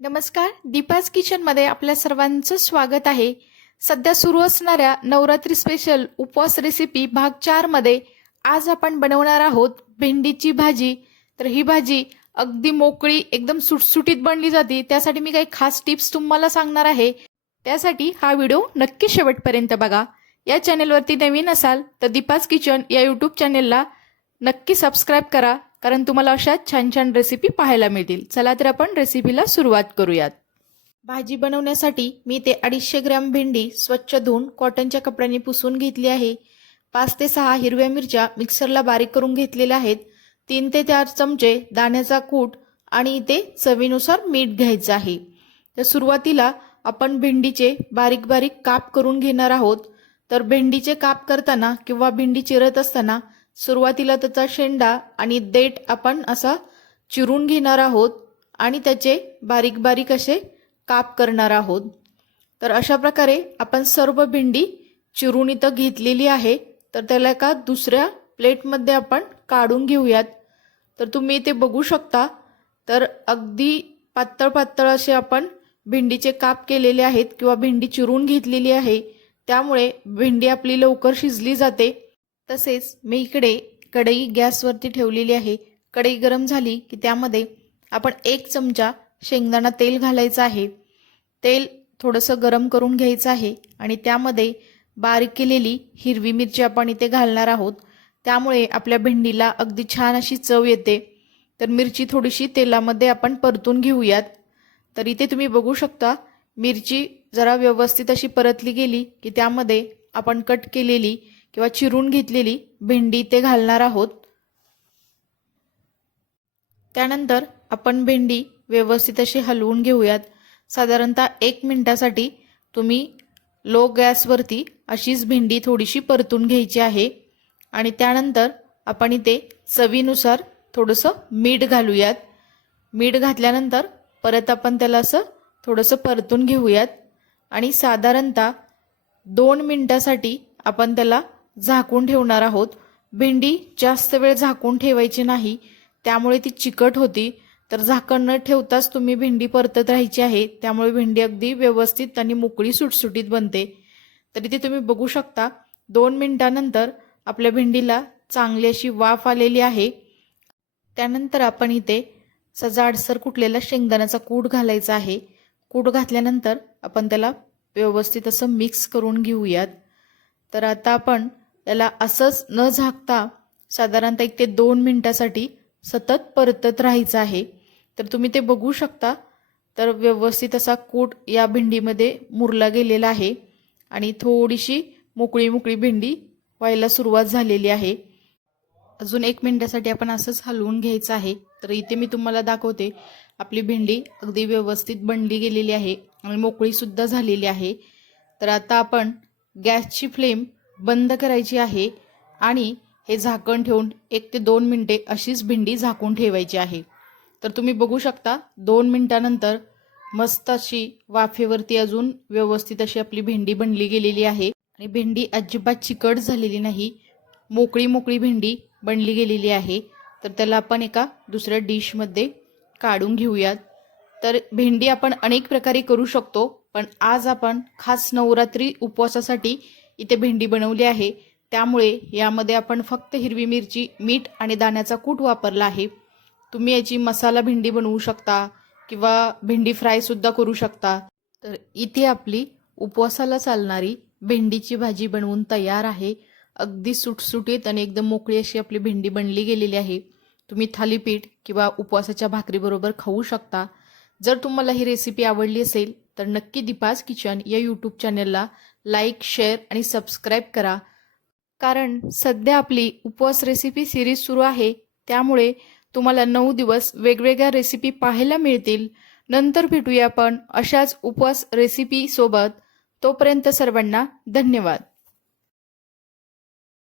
नमस्कार दीपाज किचनमध्ये आपल्या सर्वांचं स्वागत आहे. सध्या सुरू असणाऱ्या नवरात्री स्पेशल उपवास रेसिपी भाग चारमध्ये आज आपण बनवणार आहोत भेंडीची भाजी. तर ही भाजी अगदी मोकळी एकदम सुटसुटीत बनली जाते. त्यासाठी मी काही खास टिप्स तुम्हाला सांगणार आहे. त्यासाठी हा व्हिडिओ नक्की शेवटपर्यंत बघा. या चॅनेलवरती नवीन असाल तर दीपाज किचन या यूट्यूब चॅनेलला नक्की सबस्क्राईब करा. कारण तुम्हाला अशा छान छान रेसिपी पाहायला मिळतील. चला तर आपण रेसिपीला सुरुवात करूयात. भाजी बनवण्यासाठी मी ते अडीचशे ग्रॅम भेंडी स्वच्छ धुवून कॉटनच्या कपड्याने पुसून घेतली आहे. पाच ते सहा हिरव्या मिरच्या मिक्सरला बारीक करून घेतलेल्या आहेत. तीन ते चार चमचे दाण्याचा कूट आणि इथे चवीनुसार मीठ घ्यायचं आहे. तर सुरुवातीला आपण भेंडीचे बारीक बारीक काप करून घेणार आहोत. तर भेंडीचे काप करताना किंवा भेंडी चिरत असताना सुरुवातीला त्याचा शेंडा आणि देठ आपण असा चिरून घेणार आहोत आणि त्याचे बारीक बारीक असे काप करणार आहोत. तर अशा प्रकारे आपण सर्व भेंडी चिरून इथं घेतलेली आहे. तर त्याला एका दुसऱ्या प्लेटमध्ये आपण काढून घेऊयात. तर तुम्ही इथे बघू शकता. तर अगदी पातळ पातळ असे आपण भेंडीचे काप केलेले आहेत किंवा भेंडी चिरून घेतलेली आहे. त्यामुळे भेंडी आपली लवकर शिजली जाते. तसेच मी इकडे कढई गॅसवरती ठेवलेली आहे. कढई गरम झाली की त्यामध्ये आपण एक चमचा शेंगदाणा तेल घालायचं आहे. तेल थोडंसं गरम करून घ्यायचं आहे आणि त्यामध्ये बारीक केलेली हिरवी मिरची आपण इथे घालणार आहोत. त्यामुळे आपल्या भेंडीला अगदी छान अशी चव येते. तर मिरची थोडीशी तेलामध्ये आपण परतून घेऊयात. तर इथे तुम्ही बघू शकता मिरची जरा व्यवस्थित अशी परतली गेली की त्यामध्ये आपण कट केलेली किंवा चिरून घेतलेली भेंडी ते घालणार आहोत. त्यानंतर आपण भेंडी व्यवस्थित अशी हलवून घेऊयात. साधारणतः एक मिनटासाठी तुम्ही लो गॅसवरती अशीच भेंडी थोडीशी परतून घ्यायची आहे. आणि त्यानंतर आपण इथे चवीनुसार थोडंसं मीठ घालूयात. मीठ घातल्यानंतर परत आपण त्याला असं थोडंसं परतून घेऊयात. आणि साधारणतः दोन मिनटासाठी आपण त्याला झाकून ठेवणार आहोत. भेंडी जास्त वेळ झाकून ठेवायची नाही. त्यामुळे ती चिकट होती. तर झाकण न ठेवताच तुम्ही भेंडी परतत राहायची आहे. त्यामुळे भेंडी अगदी व्यवस्थित आणि मोकळी सुटसुटीत बनते. तर इथे तुम्ही बघू शकता. दोन मिनिटानंतर आपल्या भेंडीला चांगली अशी वाफ आलेली आहे. त्यानंतर आपण इथे सजाडसर कुटलेला शेंगदाण्याचा कूट घालायचा आहे. कूट घातल्यानंतर आपण त्याला व्यवस्थित असं मिक्स करून घेऊयात. तर आता आपण त्याला असंच न झाकता साधारणतः एक ते दोन मिनटासाठी सतत परतत राहायचं आहे. तर तुम्ही ते बघू शकता. तर व्यवस्थित असा कूट या भेंडीमध्ये मुरला गेलेला आहे आणि थोडीशी मोकळी मोकळी भेंडी व्हायला सुरुवात झालेली आहे. अजून एक मिनटासाठी आपण असंच हलवून घ्यायचं आहे. तर इथे मी तुम्हाला दाखवते. आपली भेंडी अगदी व्यवस्थित बनली गेलेली आहे आणि मोकळीसुद्धा झालेली आहे. तर आता आपण गॅसची फ्लेम बंद करायची आहे आणि हे झाकण ठेवून एक ते दोन मिनटे अशीच भेंडी झाकून ठेवायची आहे. तर तुम्ही बघू शकता दोन मिनटानंतर मस्त अशी वाफेवरती अजून व्यवस्थित अशी आपली भेंडी बनली गेलेली आहे. आणि भेंडी अजिबात चिकट झालेली नाही मोकळी मोकळी भेंडी बनली गेलेली आहे. तर त्याला आपण एका दुसऱ्या डिशमध्ये काढून घेऊयात. तर भेंडी आपण अनेक प्रकारे करू शकतो पण आज आपण खास नवरात्री उपवासासाठी इथे भेंडी बनवली आहे. त्यामुळे यामध्ये आपण फक्त हिरवी मिरची मीठ आणि दाण्याचा कूट वापरला आहे. तुम्ही याची मसाला भेंडी बनवू शकता किंवा भेंडी फ्रायसुद्धा करू शकता. तर इथे आपली उपवासाला चालणारी भेंडीची भाजी बनवून तयार आहे. अगदी सुटसुटीत आणि एकदम मोकळी अशी आपली भेंडी बनली गेलेली आहे. तुम्ही थालीपीठ किंवा उपवासाच्या भाकरीबरोबर खाऊ शकता. जर तुम्हाला ही रेसिपी आवडली असेल तर नक्की दीपाज किचन या यूट्यूब चॅनलला लाईक शेअर आणि सबस्क्राईब करा. कारण सध्या आपली उपवास रेसिपी सिरीज सुरू आहे. त्यामुळे तुम्हाला नऊ दिवस वेगवेगळ्या रेसिपी पाहायला मिळतील. नंतर भेटूया आपण अशाच उपवास रेसिपीसोबत तोपर्यंत सर्वांना धन्यवाद.